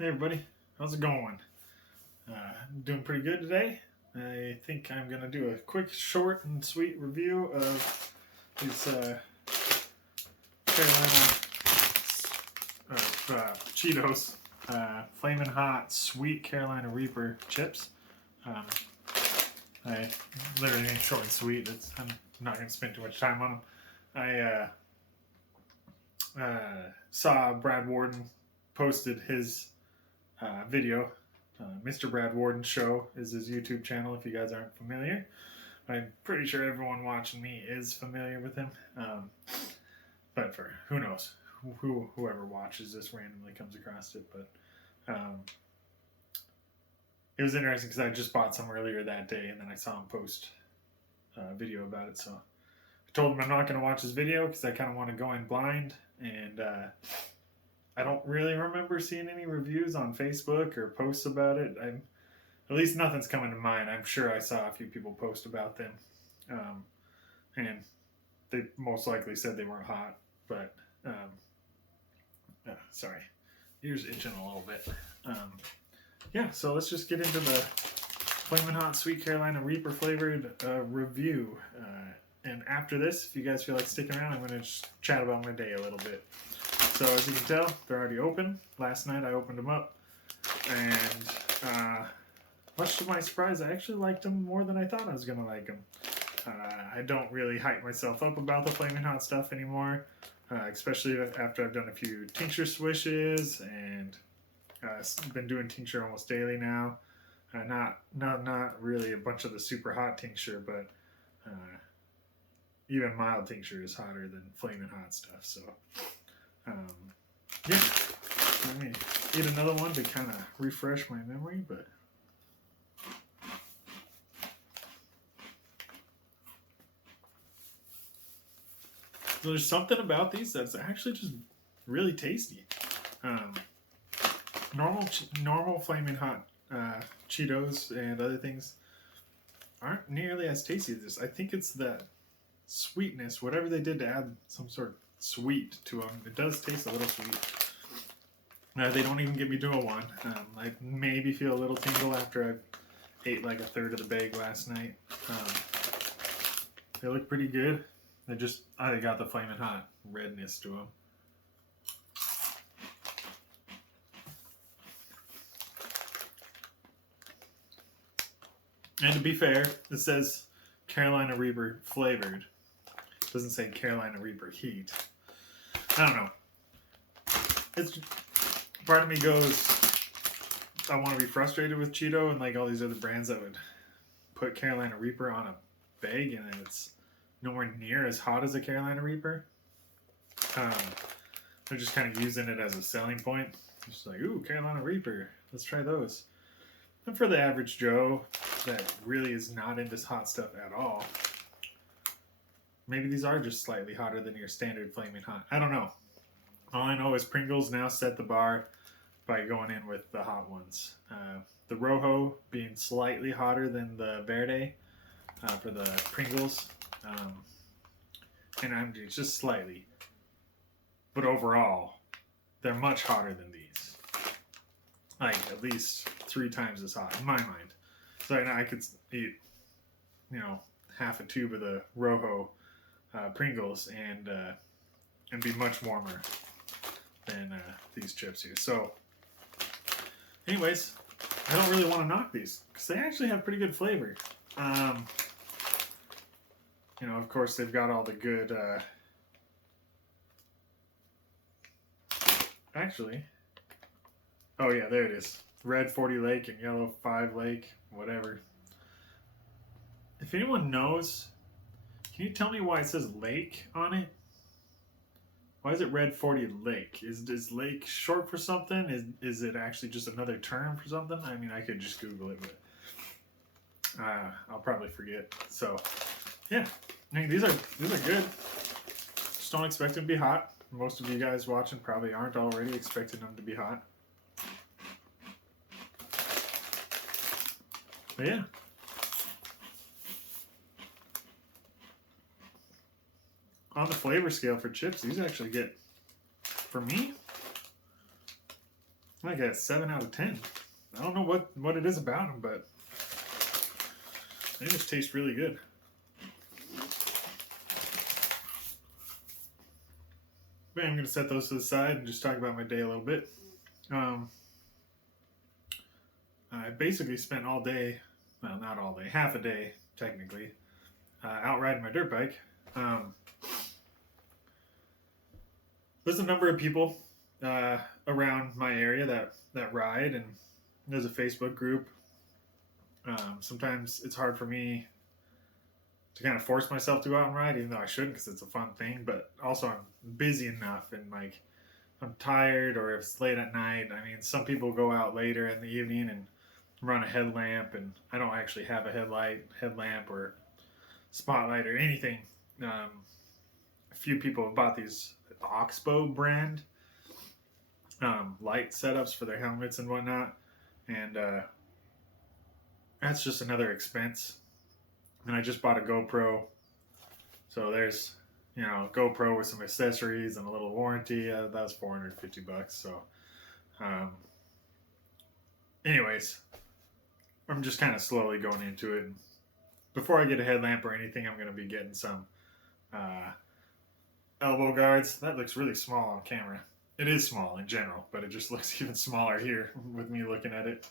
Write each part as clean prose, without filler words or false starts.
Hey everybody, how's it going? I'm doing pretty good today. I think I'm gonna do a quick, short, and sweet review of these Carolina Cheetos, Flamin' Hot Sweet Carolina Reaper chips. Um, I literally short and sweet. I'm not gonna spend too much time on them. I saw Brad Warden posted his video. Mr. Brad Warden Show is his YouTube channel if you guys aren't familiar. I'm pretty sure everyone watching me is familiar with him. But for who knows, whoever watches this randomly comes across it. But it was interesting because I just bought some earlier that day and then I saw him post a video about it. So I told him I'm not going to watch his video because I kind of want to go in blind. And I don't really remember seeing any reviews on Facebook or posts about it. At least nothing's coming to mind. I'm sure I saw a few people post about them, and they most likely said they weren't hot. But sorry, ears itching a little bit. Yeah, so let's just get into the Flamin' Hot Sweet Carolina Reaper flavored review. And after this, if you guys feel like sticking around, I'm going to just chat about my day a little bit. So as you can tell, they're already open. Last night I opened them up, and much to my surprise, I actually liked them more than I thought I was going to like them. I don't really hype myself up about the Flamin' Hot stuff anymore, especially after I've done a few tincture swishes, and I've been doing tincture almost daily now. Not really a bunch of the super hot tincture, but even mild tincture is hotter than Flamin' Hot stuff, so yeah, let me eat another one to kind of refresh my memory, but there's something about these that's actually just really tasty. Normal Flamin' Hot Cheetos and other things aren't nearly as tasty as this. I think it's that sweetness, whatever they did to add some sort of sweet to them. It does taste a little sweet. They don't even get me to a one. I maybe feel a little tingle after I ate like a third of the bag last night. They look pretty good. They got the Flamin' Hot redness to them. And to be fair, it says Carolina Reaper flavored. It doesn't say Carolina Reaper heat. I don't know. It's part of me goes, I want to be frustrated with Cheeto and like all these other brands that would put Carolina Reaper on a bag and it's nowhere near as hot as a Carolina Reaper. They're just kind of using it as a selling point. Just like, ooh, Carolina Reaper, let's try those. And for the average Joe that really is not into hot stuff at all, maybe these are just slightly hotter than your standard Flamin' Hot. I don't know. All I know is Pringles now set the bar by going in with the hot ones. The Rojo being slightly hotter than the Verde for the Pringles. And it's just slightly. But overall, they're much hotter than these. Like, at least 3 times as hot, in my mind. So I could eat, half a tube of the Rojo Pringles and be much warmer than these chips here. So, anyways, I don't really want to knock these because they actually have pretty good flavor. Of course, they've got all the good. Actually, oh yeah, there it is. Red 40 Lake and yellow 5 Lake, whatever. If anyone knows, can you tell me why it says Lake on it? Why is it Red 40 Lake? Is Lake short for something? Is it actually just another term for something? I mean, I could just Google it, but I'll probably forget. So, yeah. I mean, these are good. Just don't expect them to be hot. Most of you guys watching probably aren't already expecting them to be hot. But yeah. On the flavor scale for chips, these actually get, for me, like a 7 out of 10. I don't know what it is about them, but they just taste really good. But I'm going to set those to the side and just talk about my day a little bit. I basically spent all day, well, not all day, half a day technically, out riding my dirt bike. There's a number of people around my area that ride, and there's a Facebook group. Sometimes it's hard for me to kind of force myself to go out and ride, even though I shouldn't, because it's a fun thing. But also, I'm busy enough, and like I'm tired, or if it's late at night. I mean, some people go out later in the evening and run a headlamp, and I don't actually have a headlamp, or spotlight, or anything. A few people have bought these Oxbow brand light setups for their helmets and whatnot, and that's just another expense. And I just bought a GoPro, so there's GoPro with some accessories and a little warranty. That was $450. So, anyways, I'm just kind of slowly going into it. Before I get a headlamp or anything, I'm going to be getting some elbow guards. That looks really small on camera. It is small in general, but it just looks even smaller here with me looking at it.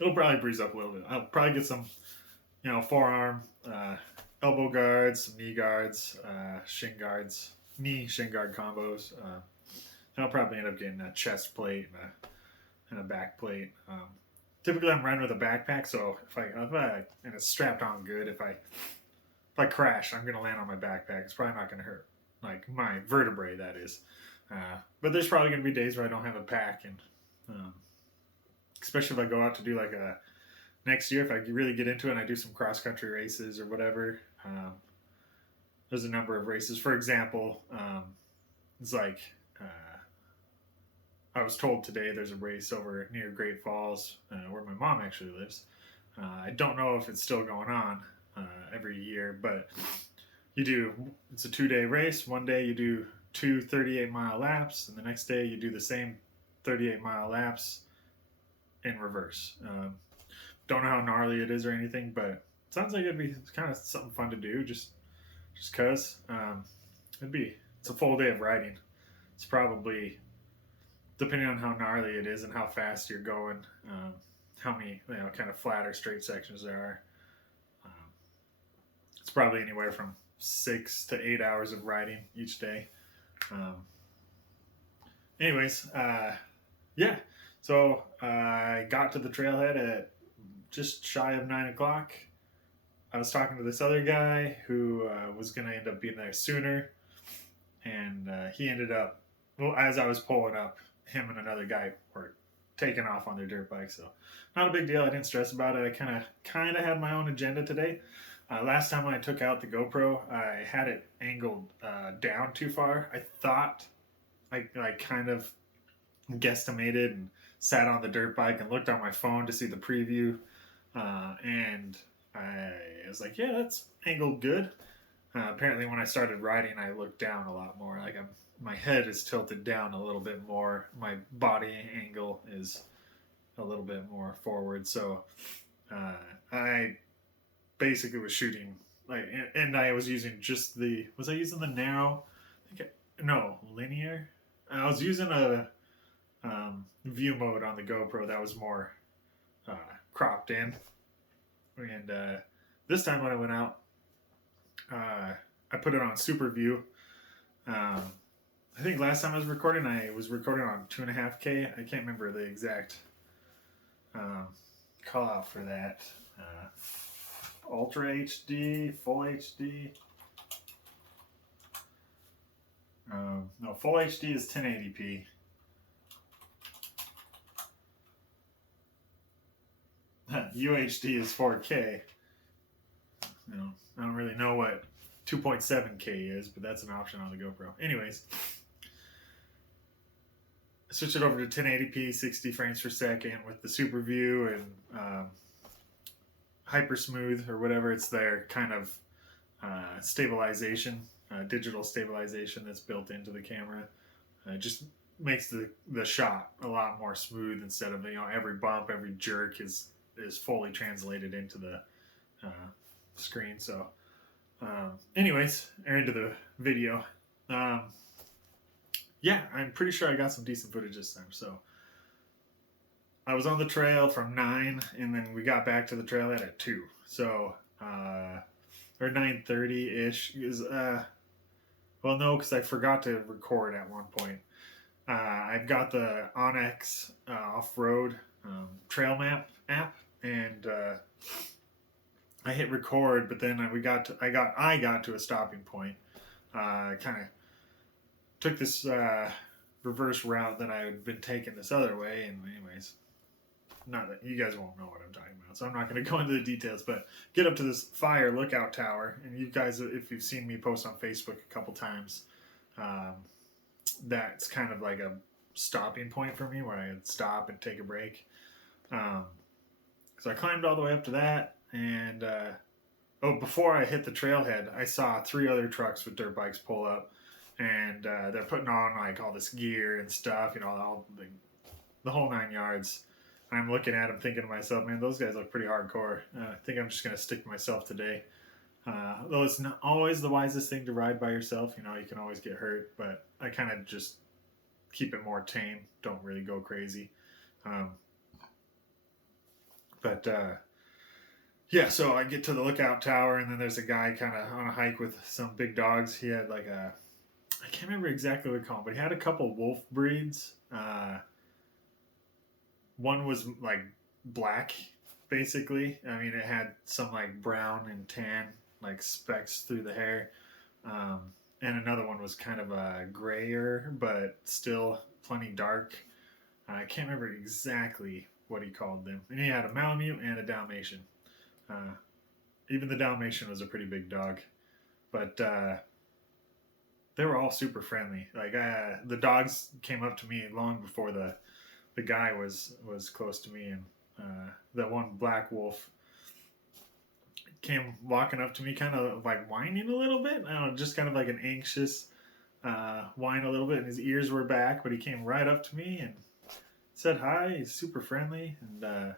It'll probably breeze up a little bit. I'll probably get some, forearm, elbow guards, some knee guards, shin guards, knee shin guard combos. And I'll probably end up getting a chest plate and a back plate. Typically, I'm riding with a backpack, so if I and it's strapped on good, if I crash, I'm gonna land on my backpack. It's probably not gonna hurt, like my vertebrae, that is. But there's probably gonna be days where I don't have a pack, and especially if I go out to do like a next year, if I really get into it and I do some cross country races or whatever. There's a number of races. For example, it's like I was told today there's a race over near Great Falls, where my mom actually lives. I don't know if it's still going on every year, but it's a 2-day race. One day you do 2 38-mile laps, and the next day you do the same 38-mile laps in reverse. Don't know how gnarly it is or anything, but it sounds like it'd be kind of something fun to do, just cause. It's a full day of riding. It's probably, depending on how gnarly it is and how fast you're going, how many kind of flat or straight sections there are. It's probably anywhere from 6 to 8 hours of riding each day. Anyways, yeah. So I got to the trailhead at just shy of 9 o'clock. I was talking to this other guy who was going to end up being there sooner. And he ended up, well, as I was pulling up, him and another guy were taking off on their dirt bike. So not a big deal. I didn't stress about it. I kind of had my own agenda today. Last time when I took out the GoPro, I had it angled down too far. I thought I kind of guesstimated and sat on the dirt bike and looked on my phone to see the preview. And I was like, yeah, that's angled good. Apparently when I started riding, I looked down a lot more. Like my head is tilted down a little bit more. My body angle is a little bit more forward. So I basically was shooting and I was using was I using the narrow? Linear. I was using a view mode on the GoPro that was more cropped in. And this time when I went out, I put it on super view. I think last time I was recording on 2.5K. I can't remember the exact call out for that. Ultra HD, Full HD. No, Full HD is 1080p. UHD is 4K. I don't really know what 2.7K is, but that's an option on the GoPro. Anyways, I switched it over to 1080p, 60 frames per second with the super view and hyper smooth or whatever. It's their kind of stabilization, digital stabilization that's built into the camera. Just makes the shot a lot more smooth instead of, every bump, every jerk is fully translated into the screen. So, anyways, or into the video. Um, yeah, I'm pretty sure I got some decent footage this time. So I was on the trail from 9, and then we got back to the trailhead at 2. So, or 9:30 ish. Well, no, because I forgot to record at one point. I've got the Onyx off-road trail map app, and I hit record, but then I got to a stopping point. Kind of took this reverse route that I had been taking this other way, and anyways, not that you guys won't know what I'm talking about, so I'm not going to go into the details. But get up to this fire lookout tower, and you guys, if you've seen me post on Facebook a couple times, that's kind of like a stopping point for me where I would stop and take a break. So I climbed all the way up to that, and before I hit the trailhead, I saw 3 other trucks with dirt bikes pull up, and they're putting on like all this gear and stuff, all the whole 9 yards. I'm looking at them thinking to myself, man, those guys look pretty hardcore. I think I'm just going to stick to myself today. Though it's not always the wisest thing to ride by yourself. You can always get hurt, but I kind of just keep it more tame. Don't really go crazy. Yeah, so I get to the lookout tower, and then there's a guy kind of on a hike with some big dogs. He had like I can't remember exactly what to call him, but he had a couple wolf breeds. One was like black, basically. I mean, it had some like brown and tan like specks through the hair. And another one was kind of a grayer, but still plenty dark. I can't remember exactly what he called them. And he had a Malamute and a Dalmatian. Even the Dalmatian was a pretty big dog. But they were all super friendly. Like the dogs came up to me long before the guy was close to me, and that one black wolf came walking up to me, kind of like whining a little bit. I don't know, just kind of like an anxious whine a little bit, and his ears were back, but he came right up to me and said hi. He's super friendly, and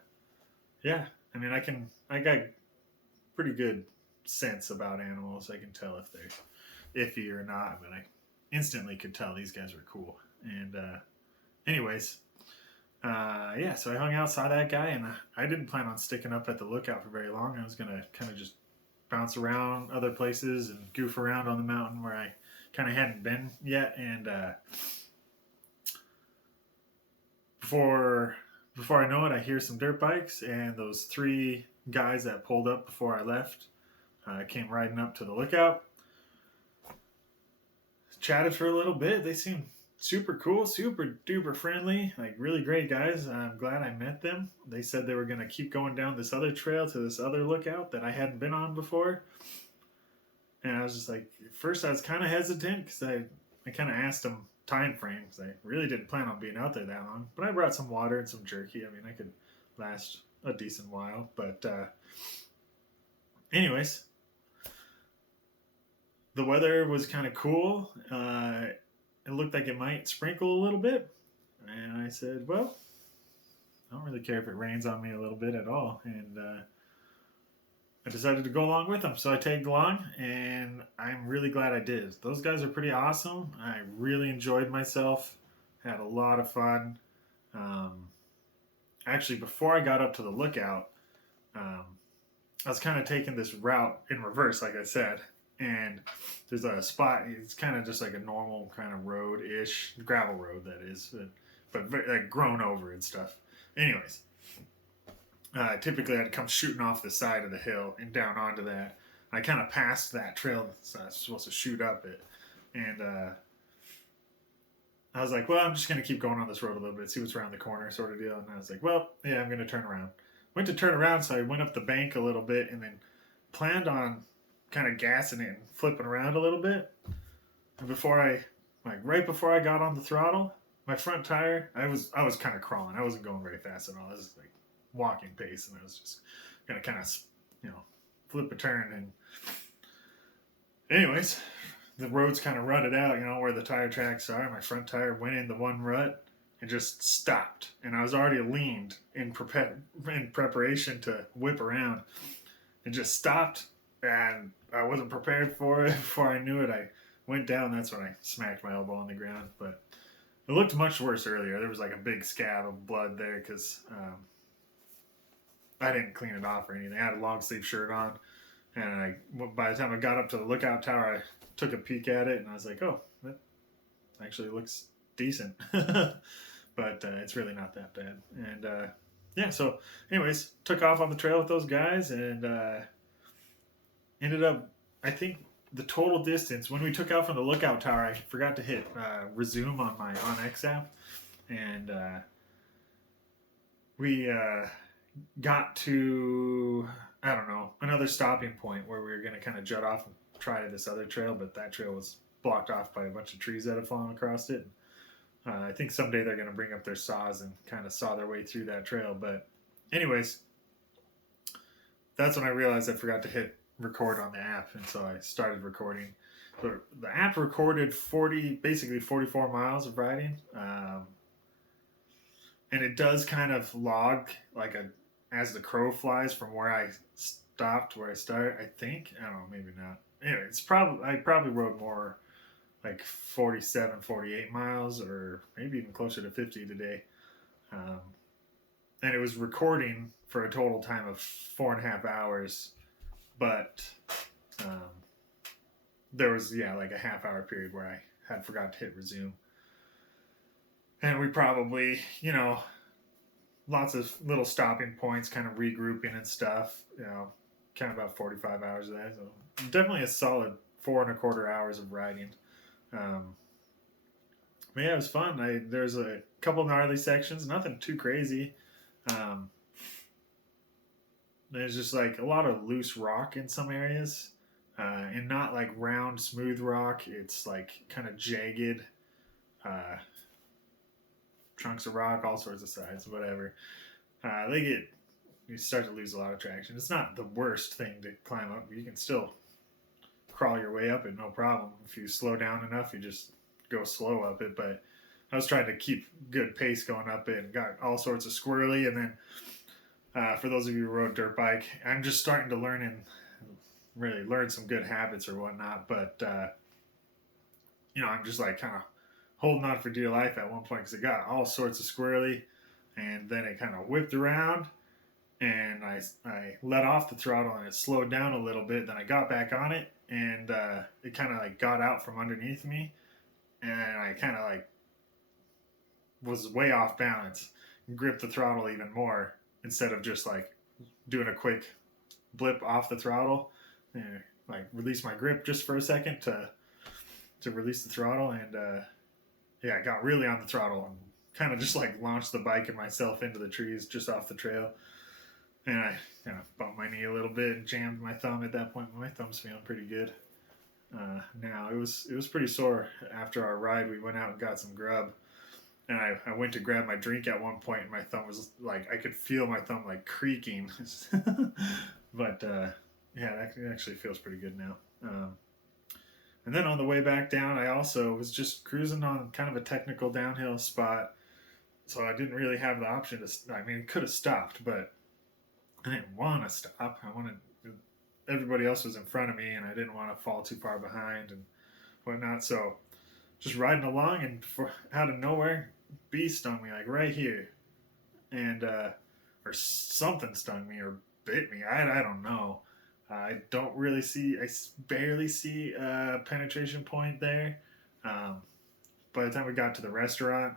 yeah, I mean, I got pretty good sense about animals. I can tell if they're iffy or not, but I instantly could tell these guys were cool. And anyways, yeah, so I hung out, saw that guy, and I didn't plan on sticking up at the lookout for very long. I was going to kind of just bounce around other places and goof around on the mountain where I kind of hadn't been yet. And before I know it, I hear some dirt bikes, and those 3 guys that pulled up before I left came riding up to the lookout. Chatted for a little bit. They seemed super cool, super duper friendly, like really great guys. I'm glad I met them. They said they were going to keep going down this other trail to this other lookout that I hadn't been on before. And I was just like, at first I was kind of hesitant because I kind of asked them time frame because I really didn't plan on being out there that long. But I brought some water and some jerky. I mean, I could last a decent while. But anyways, the weather was kind of cool. It looked like it might sprinkle a little bit. And I said, well, I don't really care if it rains on me a little bit at all. And I decided to go along with them. So I tagged along, and I'm really glad I did. Those guys are pretty awesome. I really enjoyed myself. Had a lot of fun. Actually, before I got up to the lookout, I was kind of taking this route in reverse, like I said. And there's a spot, it's kind of just like a normal kind of road-ish, gravel road that is, but like grown over and stuff. Anyways, typically I'd come shooting off the side of the hill and down onto that. I kind of passed that trail that's supposed to shoot up it. And I was like, well, I'm just going to keep going on this road a little bit, see what's around the corner sort of deal. And I was like, well, yeah, I'm going to turn around. Went to turn around, so I went up the bank a little bit and then planned on kind of gassing it and flipping around a little bit. And right before I got on the throttle, my front tire, I was kind of crawling. I wasn't going very fast at all. I was like walking pace, and I was just gonna kind of, flip a turn. And anyways, the road's kind of rutted out, where the tire tracks are. My front tire went in the one rut and just stopped. And I was already leaned in preparation to whip around. It just stopped, and I wasn't prepared for it. Before I knew it, I went down. That's when I smacked my elbow on the ground. But it looked much worse earlier. There was like a big scab of blood there because I didn't clean it off or anything. I had a long sleeve shirt on, and by the time I got up to the lookout tower, I took a peek at it, and I was like, oh, that actually looks decent. But it's really not that bad. And yeah, so anyways, took off on the trail with those guys, and ended up, I think the total distance, when we took out from the lookout tower, I forgot to hit resume on my OnX app, and we got to, I don't know, another stopping point where we were going to kind of jut off and try this other trail, but that trail was blocked off by a bunch of trees that had fallen across it. I think someday they're going to bring up their saws and kind of saw their way through that trail. But anyways, that's when I realized I forgot to hit record on the app, and so I started recording. The app recorded basically 44 miles of riding, and it does kind of log like as the crow flies from where I stopped, where I started. I think, I don't know, maybe not. Anyway, I probably rode more like 47, 48 miles, or maybe even closer to 50 today. And it was recording for a total time of 4.5 hours, but there was, like a half-hour period where I had forgot to hit resume. And we probably, lots of little stopping points, kind of regrouping and stuff, kind of about 45 hours of that. So definitely a solid 4.25 hours of riding. But yeah, it was fun. There's a couple gnarly sections, nothing too crazy. There's just like a lot of loose rock in some areas, and not like round, smooth rock. It's like kind of jagged chunks of rock, all sorts of size, whatever. You start to lose a lot of traction. It's not the worst thing to climb up. You can still crawl your way up it, no problem. If you slow down enough, you just go slow up it. But I was trying to keep good pace going up it, and got all sorts of squirrely. And then for those of you who rode dirt bike, I'm just starting to learn some good habits or whatnot. But I'm just like kind of holding on for dear life at one point because it got all sorts of squirrely, and then it kind of whipped around, and I let off the throttle and it slowed down a little bit. Then I got back on it, and it kind of like got out from underneath me, and I kind of like was way off balance and gripped the throttle even more instead of just like doing a quick blip off the throttle, and like release my grip just for a second to release the throttle. And I got really on the throttle and kind of just like launched the bike and myself into the trees just off the trail. And I kind of bumped my knee a little bit and jammed my thumb at that point. My thumb's feeling pretty good now. It was pretty sore after our ride. We went out and got some grub, and I went to grab my drink at one point, and my thumb was like, I could feel my thumb like creaking. But that actually feels pretty good now. And then on the way back down, I also was just cruising on kind of a technical downhill spot, so I didn't really have the option to. I mean, it could have stopped, but I didn't want to stop. Everybody else was in front of me, and I didn't want to fall too far behind and whatnot. So just riding along, and out of nowhere, bee stung me like right here, and or something stung me or bit me. I don't know. I don't really see. I barely see a penetration point there. By the time we got to the restaurant,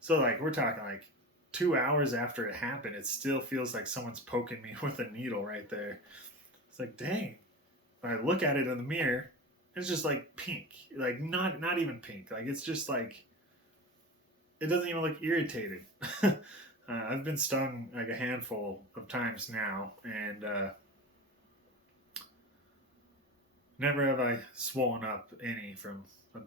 so like we're talking like 2 hours after it happened, it still feels like someone's poking me with a needle right there. It's like, dang. When I look at it in the mirror, it's just like pink, like not even pink. Like it's just like it doesn't even look irritated. I've been stung like a handful of times now, and never have I swollen up any from a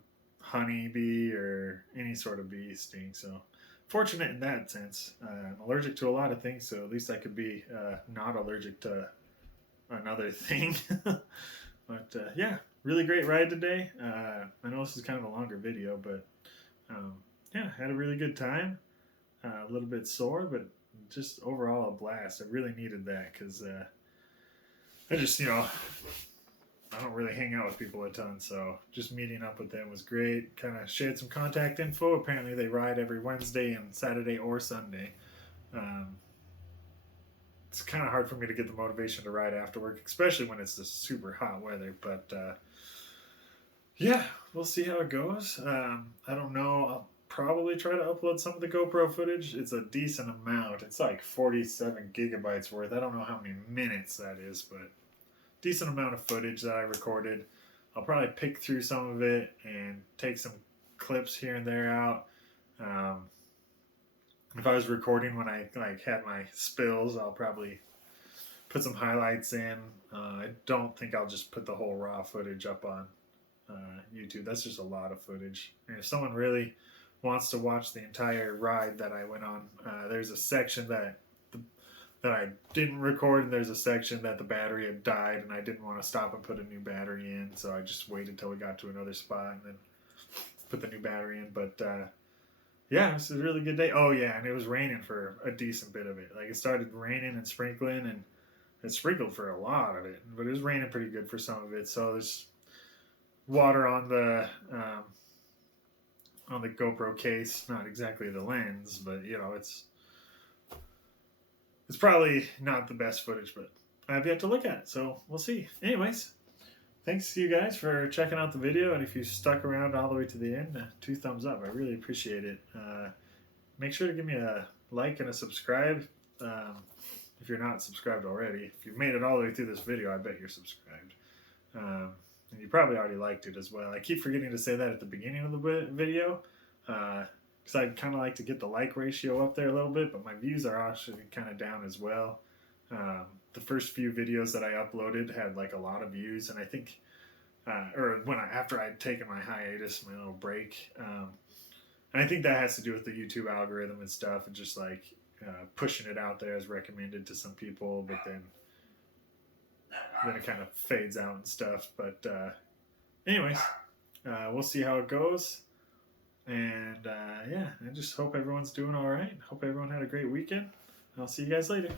honeybee or any sort of bee sting. So fortunate in that sense. I'm allergic to a lot of things, so at least I could be not allergic to another thing. But really great ride today. I know this is kind of a longer video, but yeah, had a really good time. A little bit sore, but just overall a blast. I really needed that because I just, I don't really hang out with people a ton, so just meeting up with them was great. Kind of shared some contact info. Apparently, they ride every Wednesday and Saturday or Sunday. Um, it's kind of hard for me to get the motivation to ride after work, especially when it's this super hot weather. But yeah, we'll see how it goes. I don't know. I'll probably try to upload some of the GoPro footage. It's a decent amount. It's like 47 gigabytes worth. I don't know how many minutes that is, but decent amount of footage that I recorded. I'll probably pick through some of it and take some clips here and there out. If I was recording when I had my spills, I'll probably put some highlights in. I don't think I'll just put the whole raw footage up on YouTube. That's just a lot of footage. And if someone really wants to watch the entire ride that I went on, there's a section that I didn't record, and there's a section that the battery had died, and I didn't want to stop and put a new battery in, so I just waited till we got to another spot and then put the new battery in. But yeah, it was a really good day. Oh yeah, and it was raining for a decent bit of it. Like, it started raining and sprinkling, and it sprinkled for a lot of it, but it was raining pretty good for some of it. So there's water on the GoPro case, not exactly the lens, but it's probably not the best footage, but I've yet to look at it, so we'll see. Anyways, thanks to you guys for checking out the video, and if you stuck around all the way to the end, 2 thumbs up. I really appreciate it. Make sure to give me a like and a subscribe if you're not subscribed already. If you've made it all the way through this video, I bet you're subscribed. And you probably already liked it as well. I keep forgetting to say that at the beginning of the video, because I'd kind of like to get the like ratio up there a little bit, but my views are actually kind of down as well. The first few videos that I uploaded had like a lot of views, and I think, after I'd taken my hiatus, my little break, and I think that has to do with the YouTube algorithm and stuff, and just like pushing it out there as recommended to some people, but then it kind of fades out and stuff. But anyways, we'll see how it goes. And yeah, I just hope everyone's doing all right. Hope everyone had a great weekend. I'll see you guys later.